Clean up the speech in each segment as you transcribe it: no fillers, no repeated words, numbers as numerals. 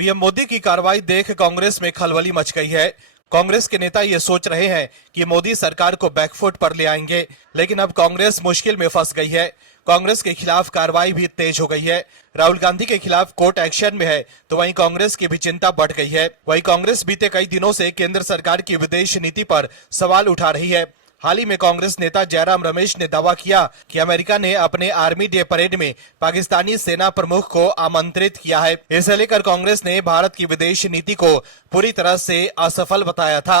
PM Modi की कार्रवाई देख कांग्रेस में खलबली मच गई है। कांग्रेस के नेता ये सोच रहे हैं कि मोदी सरकार को बैकफुट पर ले आएंगे, लेकिन अब कांग्रेस मुश्किल में फंस गई है। कांग्रेस के खिलाफ कार्रवाई भी तेज हो गई है। राहुल गांधी के खिलाफ कोर्ट एक्शन में है, तो वहीं कांग्रेस की भी चिंता बढ़ गई है। वहीं कांग्रेस बीते कई दिनों से केंद्र सरकार की विदेश नीति पर सवाल उठा रही है। हाल ही में कांग्रेस नेता जयराम रमेश ने दावा किया कि अमेरिका ने अपने आर्मी डे परेड में पाकिस्तानी सेना प्रमुख को आमंत्रित किया है। इसे लेकर कांग्रेस ने भारत की विदेश नीति को पूरी तरह से असफल बताया था।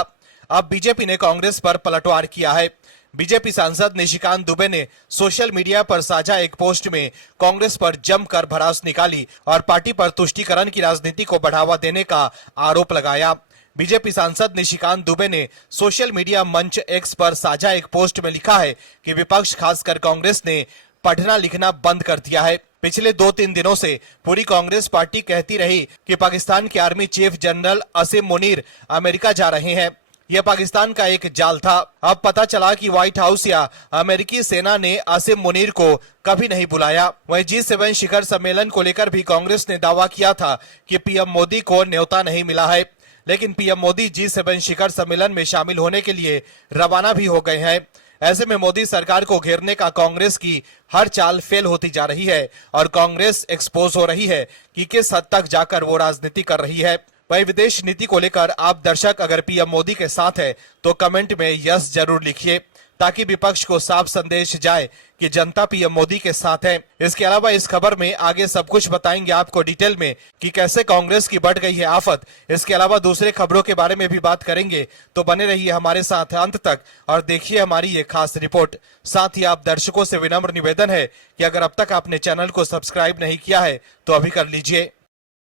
अब बीजेपी ने कांग्रेस पर पलटवार किया है। बीजेपी सांसद निशिकांत दुबे ने सोशल मीडिया पर साझा एक पोस्ट में कांग्रेस पर जमकर भड़ास निकाली और पार्टी पर तुष्टीकरण की राजनीति को बढ़ावा देने का आरोप लगाया। बीजेपी सांसद निशिकांत दुबे ने सोशल मीडिया मंच एक्स पर साझा एक पोस्ट में लिखा है कि विपक्ष खासकर कांग्रेस ने पढ़ना लिखना बंद कर दिया है। पिछले 2-3 दिनों से पूरी कांग्रेस पार्टी कहती रही कि पाकिस्तान के आर्मी चीफ जनरल असीम मुनीर अमेरिका जा रहे हैं। यह पाकिस्तान का एक जाल था। अब पता चला कि व्हाइट हाउस या अमेरिकी सेना ने असीम मुनीर को कभी नहीं बुलाया। वहीं G7 शिखर सम्मेलन को लेकर भी कांग्रेस ने दावा किया था कि पीएम मोदी को न्योता नहीं मिला है, लेकिन पीएम मोदी G7 शिखर सम्मेलन में शामिल होने के लिए रवाना भी हो गए हैं। ऐसे में मोदी सरकार को घेरने का कांग्रेस की हर चाल फेल होती जा रही है और कांग्रेस एक्सपोज हो रही है कि किस हद तक जाकर वो राजनीति कर रही है। वही विदेश नीति को लेकर आप दर्शक अगर पीएम मोदी के साथ है तो कमेंट में यस जरूर लिखिए, ताकि विपक्ष को साफ संदेश जाए कि जनता पीएम मोदी के साथ है। इसके अलावा इस खबर में आगे सब कुछ बताएंगे आपको डिटेल में कि कैसे कांग्रेस की बढ़ गई है आफत। इसके अलावा दूसरे खबरों के बारे में भी बात करेंगे, तो बने रहिए हमारे साथ अंत तक और देखिए हमारी ये खास रिपोर्ट। साथ ही आप दर्शकों से विनम्र निवेदन है कि अगर अब तक आपने चैनल को सब्सक्राइब नहीं किया है तो अभी कर लीजिए।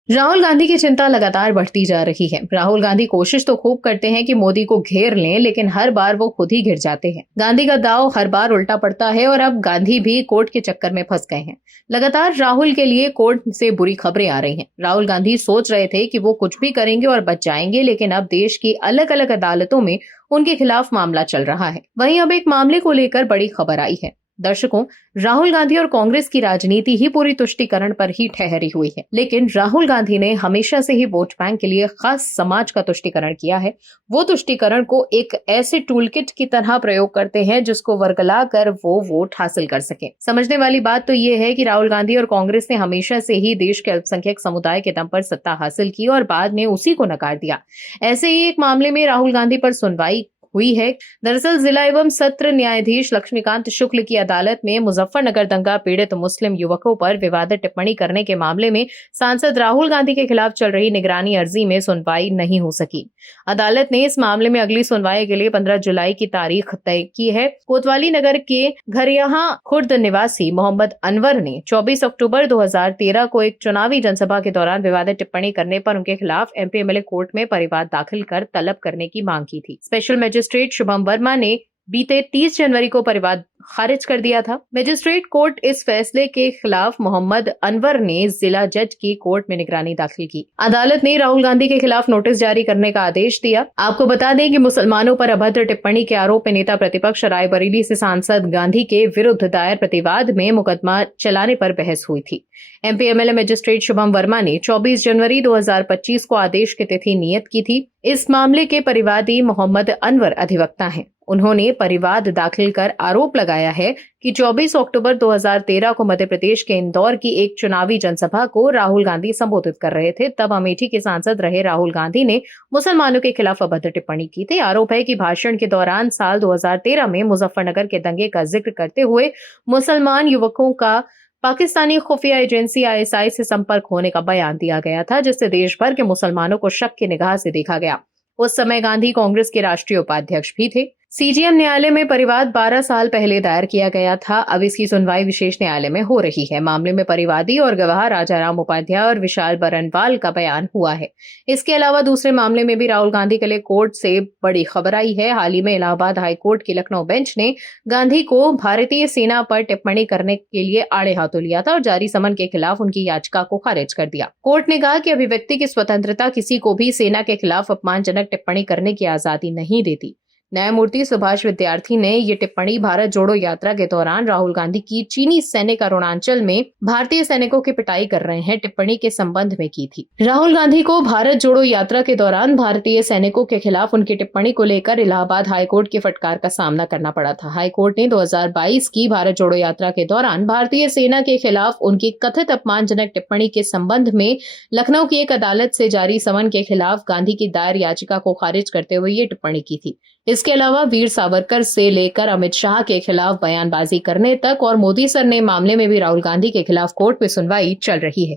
राहुल गांधी की चिंता लगातार बढ़ती जा रही है। राहुल गांधी कोशिश तो खूब करते हैं कि मोदी को घेर लें, लेकिन हर बार वो खुद ही घिर जाते हैं। गांधी का दांव हर बार उल्टा पड़ता है और अब गांधी भी कोर्ट के चक्कर में फंस गए हैं। लगातार राहुल के लिए कोर्ट से बुरी खबरें आ रही हैं। राहुल गांधी सोच रहे थे कि वो कुछ भी करेंगे और बच जाएंगे, लेकिन अब देश की अलग अलग अदालतों में उनके खिलाफ मामला चल रहा है। वहीं अब एक मामले को लेकर बड़ी खबर आई है। दर्शकों, राहुल गांधी और कांग्रेस की राजनीति ही पूरी तुष्टीकरण पर ही ठहरी हुई है, लेकिन राहुल गांधी ने हमेशा से ही वोट बैंक के लिए खास समाज का तुष्टीकरण किया है। वो तुष्टीकरण को एक ऐसे टूलकिट की तरह प्रयोग करते हैं जिसको वर्गला कर वो वोट हासिल कर सके। समझने वाली बात तो ये है कि राहुल गांधी और कांग्रेस ने हमेशा से ही देश के अल्पसंख्यक समुदाय के दम पर सत्ता हासिल की और बाद में उसी को नकार दिया। ऐसे ही एक मामले में राहुल गांधी पर सुनवाई हुई है। दरअसल जिला एवं सत्र न्यायाधीश लक्ष्मीकांत शुक्ल की अदालत में मुजफ्फरनगर दंगा पीड़ित मुस्लिम युवकों पर विवादित टिप्पणी करने के मामले में सांसद राहुल गांधी के खिलाफ चल रही निगरानी अर्जी में सुनवाई नहीं हो सकी। अदालत ने इस मामले में अगली सुनवाई के लिए 15 जुलाई की तारीख तय की है। कोतवाली नगर के घरियाहा खुर्द निवासी मोहम्मद अनवर ने 24 अक्टूबर 2013 को एक चुनावी जनसभा के दौरान विवादित टिप्पणी करने पर उनके खिलाफ MP-MLA कोर्ट में परिवाद दाखिल कर तलब करने की मांग की थी। स्पेशल मजिस्ट्रेट शुभम वर्मा ने बीते 30 जनवरी को परिवाद खारिज कर दिया था। मजिस्ट्रेट कोर्ट इस फैसले के खिलाफ मोहम्मद अनवर ने जिला जज की कोर्ट में निगरानी दाखिल की। अदालत ने राहुल गांधी के खिलाफ नोटिस जारी करने का आदेश दिया। आपको बता दें कि मुसलमानों पर अभद्र टिप्पणी के आरोप में नेता प्रतिपक्ष रायबरेली से सांसद गांधी के विरुद्ध दायर प्रतिवाद में मुकदमा चलाने पर बहस हुई थी। MP-MLA मजिस्ट्रेट शुभम वर्मा ने 24 जनवरी 2025 को आदेश की तिथि नियत की थी। इस मामले के परिवादी मोहम्मद अनवर अधिवक्ता हैं। उन्होंने परिवाद दाखिल कर आरोप लगाया है कि 24 अक्टूबर 2013 को मध्य प्रदेश के इंदौर की एक चुनावी जनसभा को राहुल गांधी संबोधित कर रहे थे। तब अमेठी के सांसद रहे राहुल गांधी ने मुसलमानों के खिलाफ अभद्र टिप्पणी की थी। आरोप है कि भाषण के दौरान साल 2013 में मुजफ्फरनगर के दंगे का जिक्र करते हुए मुसलमान युवकों का पाकिस्तानी खुफिया एजेंसी ISI से संपर्क होने का बयान दिया गया था, जिससे देश भर के मुसलमानों को शक की निगाह से देखा गया। उस समय गांधी कांग्रेस के राष्ट्रीय उपाध्यक्ष भी थे। CJM न्यायालय में परिवाद 12 साल पहले दायर किया गया था। अब इसकी सुनवाई विशेष न्यायालय में हो रही है। मामले में परिवादी और गवाह राजाराम उपाध्याय और विशाल बरनवाल का बयान हुआ है। इसके अलावा दूसरे मामले में भी राहुल गांधी के लिए कोर्ट से बड़ी खबर आई है। हाल ही में इलाहाबाद हाई कोर्ट की लखनऊ बेंच ने गांधी को भारतीय सेना पर टिप्पणी करने के लिए आड़े हाथों लिया था और जारी समन के खिलाफ उनकी याचिका को खारिज कर दिया। कोर्ट ने कहा कि अभिव्यक्ति की स्वतंत्रता किसी को भी सेना के खिलाफ अपमानजनक टिप्पणी करने की आजादी नहीं देती। न्यायमूर्ति सुभाष विद्यार्थी ने ये टिप्पणी भारत जोड़ो यात्रा के दौरान राहुल गांधी की चीनी सैनिक अरुणाचल में भारतीय सैनिकों की पिटाई कर रहे हैं टिप्पणी के संबंध में की थी। राहुल गांधी को भारत जोड़ो यात्रा के दौरान भारतीय सैनिकों के खिलाफ उनकी टिप्पणी को लेकर इलाहाबाद हाईकोर्ट की फटकार का सामना करना पड़ा था। हाईकोर्ट ने 2022 की भारत जोड़ो यात्रा के दौरान भारतीय सेना के खिलाफ उनकी कथित अपमानजनक टिप्पणी के संबंध में लखनऊ की एक अदालत से जारी समन के खिलाफ गांधी की दायर याचिका को खारिज करते हुए ये टिप्पणी की थी। इसके अलावा वीर सावरकर से लेकर अमित शाह के खिलाफ बयानबाजी करने तक और मोदी सरनेम मामले में भी राहुल गांधी के खिलाफ कोर्ट में सुनवाई चल रही है।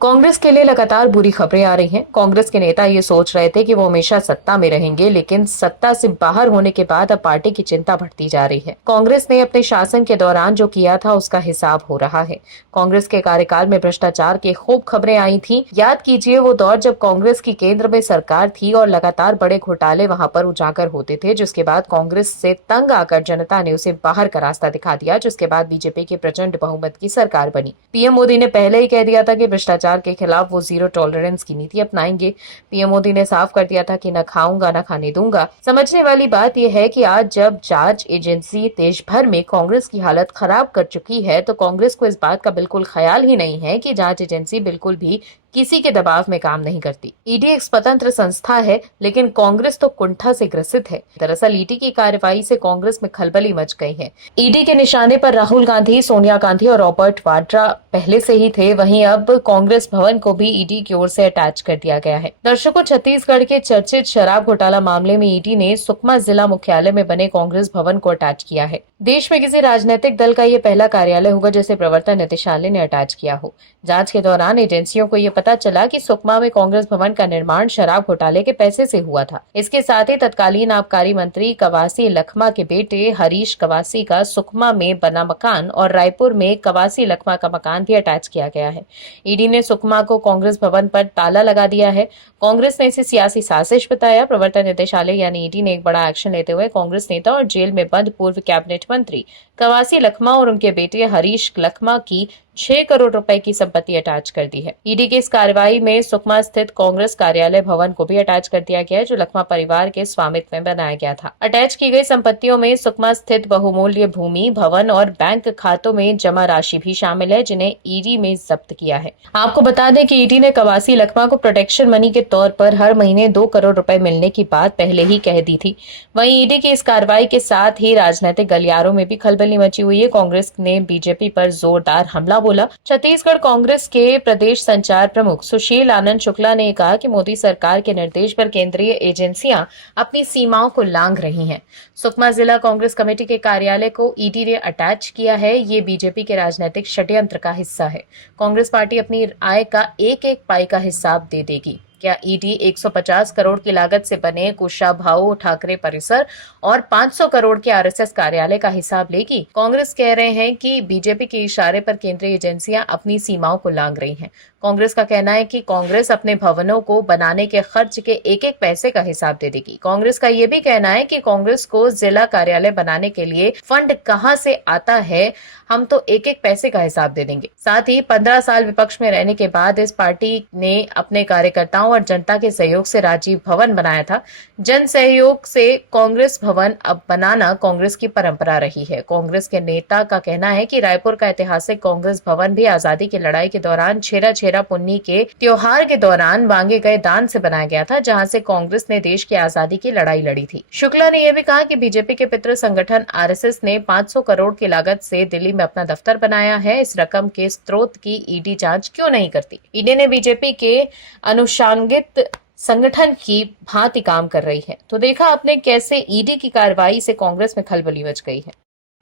कांग्रेस के लिए लगातार बुरी खबरें आ रही हैं। कांग्रेस के नेता ये सोच रहे थे कि वो हमेशा सत्ता में रहेंगे, लेकिन सत्ता से बाहर होने के बाद अब पार्टी की चिंता बढ़ती जा रही है। कांग्रेस ने अपने शासन के दौरान जो किया था उसका हिसाब हो रहा है। कांग्रेस के कार्यकाल में भ्रष्टाचार की खूब खबरें आई थी। याद कीजिए वो दौर जब कांग्रेस की केंद्र में सरकार थी और लगातार बड़े घोटाले वहां पर उजागर होते थे, जिसके बाद कांग्रेस से तंग आकर जनता ने उसे बाहर का रास्ता दिखा दिया, जिसके बाद बीजेपी की प्रचंड बहुमत की सरकार बनी। पीएम मोदी ने पहले ही कह दिया था कि भ्रष्टाचार के खिलाफ वो जीरो टॉलरेंस की नीति अपनाएंगे। पीएम मोदी ने साफ कर दिया था कि न खाऊंगा न खाने दूंगा। समझने वाली बात यह है कि आज जब जांच एजेंसी देश भर में कांग्रेस की हालत खराब कर चुकी है, तो कांग्रेस को इस बात का बिल्कुल ख्याल ही नहीं है कि जांच एजेंसी बिल्कुल भी किसी के दबाव में काम नहीं करती। ईडी एक स्वतंत्र संस्था है, लेकिन कांग्रेस तो कुंठा से ग्रसित है। दरअसल ईडी की कार्रवाई से कांग्रेस में खलबली मच गई है। ईडी के निशाने पर राहुल गांधी, सोनिया गांधी और रॉबर्ट वाड्रा पहले से ही थे। वहीं अब कांग्रेस भवन को भी ईडी की ओर से अटैच कर दिया गया है। दर्शकों, छत्तीसगढ़ के चर्चित शराब घोटाला मामले में ईडी ने सुकमा जिला मुख्यालय में बने कांग्रेस भवन को अटैच किया है। देश में किसी राजनीतिक दल का ये पहला कार्यालय होगा जिसे प्रवर्तन निदेशालय ने अटैच किया हो। जांच के दौरान एजेंसियों को ये पता चला कि सुकमा में कांग्रेस भवन का निर्माण शराब घोटाले के पैसे से हुआ था। इसके साथ ही तत्कालीन आबकारी मंत्री कवासी लखमा के बेटे हरीश कवासी का सुकमा में बना मकान और रायपुर में कवासी लखमा का मकान भी अटैच किया गया है। ईडी ने सुकमा को कांग्रेस भवन पर ताला लगा दिया है। कांग्रेस ने इसे सियासी साजिश बताया। प्रवर्तन निदेशालय यानी ईडी ने एक बड़ा एक्शन लेते हुए कांग्रेस नेता और जेल में बंद पूर्व कैबिनेट मंत्री कवासी लखमा और उनके बेटे हरीश लखमा की 6 करोड़ रुपए की संपत्ति अटैच कर दी है। ईडी की इस कार्रवाई में सुकमा स्थित कांग्रेस कार्यालय भवन को भी अटैच कर दिया गया है, जो लखमा परिवार के स्वामित्व में बनाया गया था। अटैच की गई संपत्तियों में सुकमा स्थित बहुमूल्य भूमि, भवन और बैंक खातों में जमा राशि भी शामिल है, जिन्हें ईडी में जब्त किया है। आपको बता दें कि ईडी ने कवासी लखमा को प्रोटेक्शन मनी के तौर पर हर महीने 2 करोड़ रुपए मिलने की बात पहले ही कह दी थी। वहीं ईडी की इस कार्रवाई के साथ ही राजनीतिक गलियारों में भी खलबली मची हुई है। कांग्रेस ने बीजेपी पर जोरदार हमला बोला। छत्तीसगढ़ कांग्रेस के प्रदेश संचार प्रमुख सुशील आनंद शुक्ला ने कहा कि मोदी सरकार के निर्देश पर केंद्रीय एजेंसियां अपनी सीमाओं को लांघ रही हैं। सुकमा जिला कांग्रेस कमेटी के कार्यालय को ईडी ने अटैच किया है। ये बीजेपी के राजनीतिक षड्यंत्र का हिस्सा है। कांग्रेस पार्टी अपनी आय का एक पाई का हिसाब दे देगी। क्या ईडी 150 करोड़ की लागत से बने कुशाभाऊ ठाकरे परिसर और 500 करोड़ के आरएसएस कार्यालय का हिसाब लेगी? कांग्रेस कह रहे हैं कि बीजेपी के इशारे पर केंद्रीय एजेंसियां अपनी सीमाओं को लांघ रही हैं। कांग्रेस का कहना है कि कांग्रेस अपने भवनों को बनाने के खर्च के एक पैसे का हिसाब दे देगी। कांग्रेस का यह भी कहना है कि कांग्रेस को जिला कार्यालय बनाने के लिए फंड कहां से आता है, हम तो एक पैसे का हिसाब दे देंगे। साथ ही 15 साल विपक्ष में रहने के बाद इस पार्टी ने अपने कार्यकर्ताओं और जनता के सहयोग से राजीव भवन बनाया था। जन सहयोग से कांग्रेस भवन अब बनाना कांग्रेस की परंपरा रही है। कांग्रेस के नेता का कहना है कि रायपुर का ऐतिहासिक कांग्रेस भवन भी आजादी की लड़ाई के दौरान छेरा पुन्नी के त्योहार के दौरान मांगे गए दान से बनाया गया था, जहां से कांग्रेस ने देश की आजादी की लड़ाई लड़ी थी। शुक्ला ने यह भी कहा कि बीजेपी के पितृ संगठन आरएसएस ने 500 करोड़ की लागत से दिल्ली में अपना दफ्तर बनाया है। इस रकम के स्रोत की ईडी जांच क्यों नहीं करती? ईडी ने बीजेपी के अनुषंगित संगठन की भांति काम कर रही है। तो देखा आपने कैसे ईडी की कार्रवाई से कांग्रेस में खलबली मच गई है।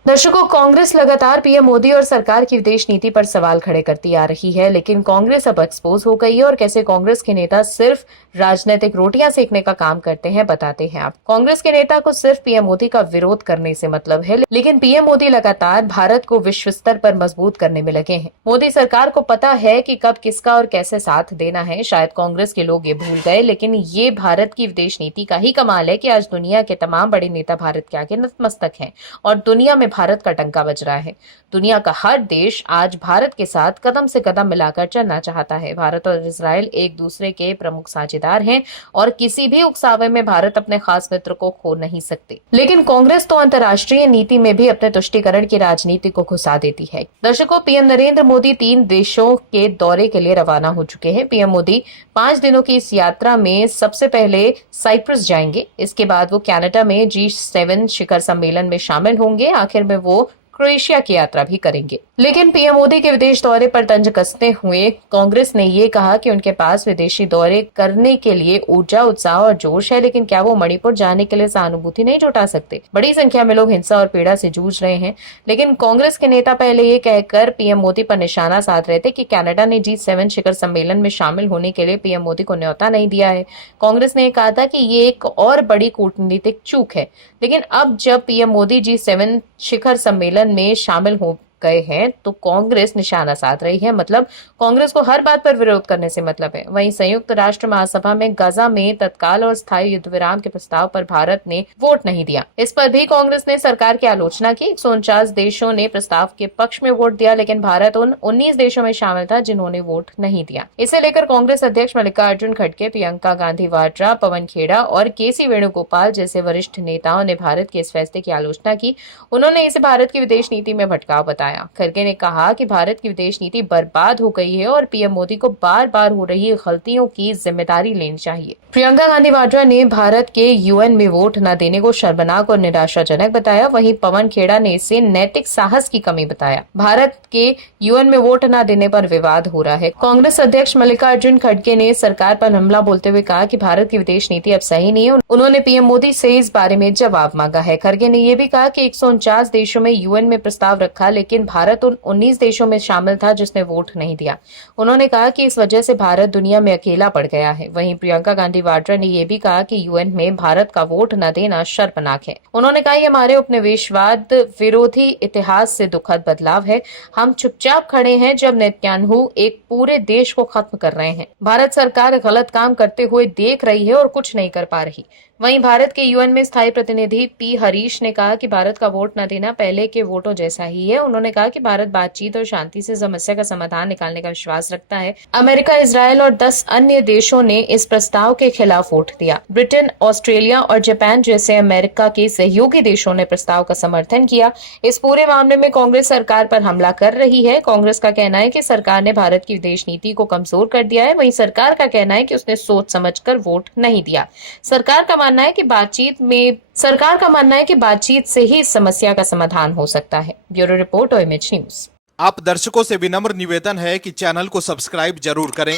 दर्शकों, कांग्रेस लगातार पीएम मोदी और सरकार की विदेश नीति पर सवाल खड़े करती आ रही है, लेकिन कांग्रेस अब एक्सपोज हो गई है और कैसे कांग्रेस के नेता सिर्फ राजनीतिक रोटियां सेकने का काम करते हैं, बताते हैं आप। कांग्रेस के नेता को सिर्फ पीएम मोदी का विरोध करने से मतलब है, लेकिन पीएम मोदी लगातार भारत को विश्व स्तर पर मजबूत करने में लगे हैं। मोदी सरकार को पता है कि कब किसका और कैसे साथ देना है। शायद कांग्रेस के लोग ये भूल गए, लेकिन ये भारत की विदेश नीति का ही कमाल है कि आज दुनिया के तमाम बड़े नेता भारत के आगे नतमस्तक हैं और दुनिया में में भारत का डंका बज रहा है। दुनिया का हर देश आज भारत के साथ कदम से कदम मिलाकर चलना चाहता है। भारत और इजराइल एक दूसरे के प्रमुख साझेदार हैं और किसी भी उकसावे में भारत अपने खास मित्र को खो नहीं सकते। लेकिन कांग्रेस तो अंतर्राष्ट्रीय नीति में भी अपने तुष्टीकरण की राजनीति को घुसा देती है। दर्शकों, पीएम नरेंद्र मोदी 3 देशों के दौरे के लिए रवाना हो चुके हैं। पीएम मोदी 5 दिनों की इस यात्रा में सबसे पहले साइप्रस जाएंगे। इसके बाद वो कनाडा में G7 शिखर सम्मेलन में शामिल होंगे। आखिर में वो क्रोएशिया की यात्रा भी करेंगे। लेकिन पीएम मोदी के विदेश दौरे पर तंज कसते हुए कांग्रेस ने ये कहा कि उनके पास विदेशी दौरे करने के लिए ऊर्जा, उत्साह और जोश है, लेकिन क्या वो मणिपुर जाने के लिए सहानुभूति नहीं जुटा सकते? बड़ी संख्या में लोग हिंसा और पीड़ा से जूझ रहे हैं। लेकिन कांग्रेस के नेता पहले ये कहकर पीएम मोदी पर निशाना साध रहे थे कि कनाडा ने G7 शिखर सम्मेलन में शामिल होने के लिए पीएम मोदी को न्योता नहीं दिया है। कांग्रेस ने कहा था कि ये एक और बड़ी कूटनीतिक चूक है। लेकिन अब जब पीएम मोदी G7 शिखर सम्मेलन में शामिल हो गए हैं तो कांग्रेस निशाना साध रही है। मतलब कांग्रेस को हर बात पर विरोध करने से मतलब है। वहीं संयुक्त राष्ट्र महासभा में गाजा में तत्काल और स्थायी युद्ध विराम के प्रस्ताव पर भारत ने वोट नहीं दिया। इस पर भी कांग्रेस ने सरकार की आलोचना की। 149 देशों ने प्रस्ताव के पक्ष में वोट दिया, लेकिन भारत उन 19 देशों में शामिल था जिन्होंने वोट नहीं दिया। इसे लेकर कांग्रेस अध्यक्ष मल्लिकार्जुन खड़गे, प्रियंका गांधी वाड्रा, पवन खेड़ा और KC वेणुगोपाल जैसे वरिष्ठ नेताओं ने भारत के इस फैसले की आलोचना की। उन्होंने इसे भारत की विदेश नीति में भटकाव बताया। खड़गे ने कहा कि भारत की विदेश नीति बर्बाद हो गई है और पीएम मोदी को बार बार हो रही गलतियों की जिम्मेदारी लेनी चाहिए। प्रियंका गांधी वाड्रा ने भारत के UN में वोट न देने को शर्मनाक और निराशाजनक बताया। वहीं पवन खेड़ा ने इसे नैतिक साहस की कमी बताया। भारत के UN में वोट न देने पर विवाद हो रहा है। कांग्रेस अध्यक्ष मल्लिकार्जुन खड़गे ने सरकार पर हमला बोलते हुए कहा कि भारत की विदेश नीति अब सही नहीं है। उन्होंने पीएम मोदी से इस बारे में जवाब मांगा है। खड़गे ने यह भी कहा कि 149 देशों में UN में प्रस्ताव रखा, लेकिन भारत उन 19 देशों में शामिल था जिसने वोट नहीं दिया। उन्होंने कहा कि इस वजह से भारत दुनिया में अकेला पड़ गया है। वहीं प्रियंका गांधी वाड्रा ने यह भी कहा कि UN में भारत का वोट न देना शर्मनाक है। उन्होंने कहा, यह हमारे उपनिवेशवाद विरोधी इतिहास से दुखद बदलाव है। हम चुपचाप खड़े हैं जब नेतन्याहू एक पूरे देश को खत्म कर रहे हैं। भारत सरकार गलत काम करते हुए देख रही है और कुछ नहीं कर पा रही। वहीं भारत के UN में स्थायी प्रतिनिधि P हरीश ने कहा कि भारत का वोट न देना पहले के वोटों जैसा ही है। उन्होंने कहा कि भारत बातचीत और शांति से समस्या का समाधान निकालने का विश्वास रखता है। अमेरिका, इजराइल और 10 अन्य देशों ने इस प्रस्ताव के खिलाफ वोट दिया। ब्रिटेन, ऑस्ट्रेलिया और जापान जैसे अमेरिका के सहयोगी देशों ने प्रस्ताव का समर्थन किया। इस पूरे मामले में कांग्रेस सरकार पर हमला कर रही है। कांग्रेस का कहना है कि सरकार ने भारत की विदेश नीति को कमजोर कर दिया है। वहीं सरकार का कहना है कि उसने सोच समझकर वोट नहीं दिया। सरकार का मानना है कि बातचीत से ही इस समस्या का समाधान हो सकता है। Bureau report, OMH news. आप दर्शकों से विनम्र निवेदन है कि चैनल को सब्सक्राइब जरूर करें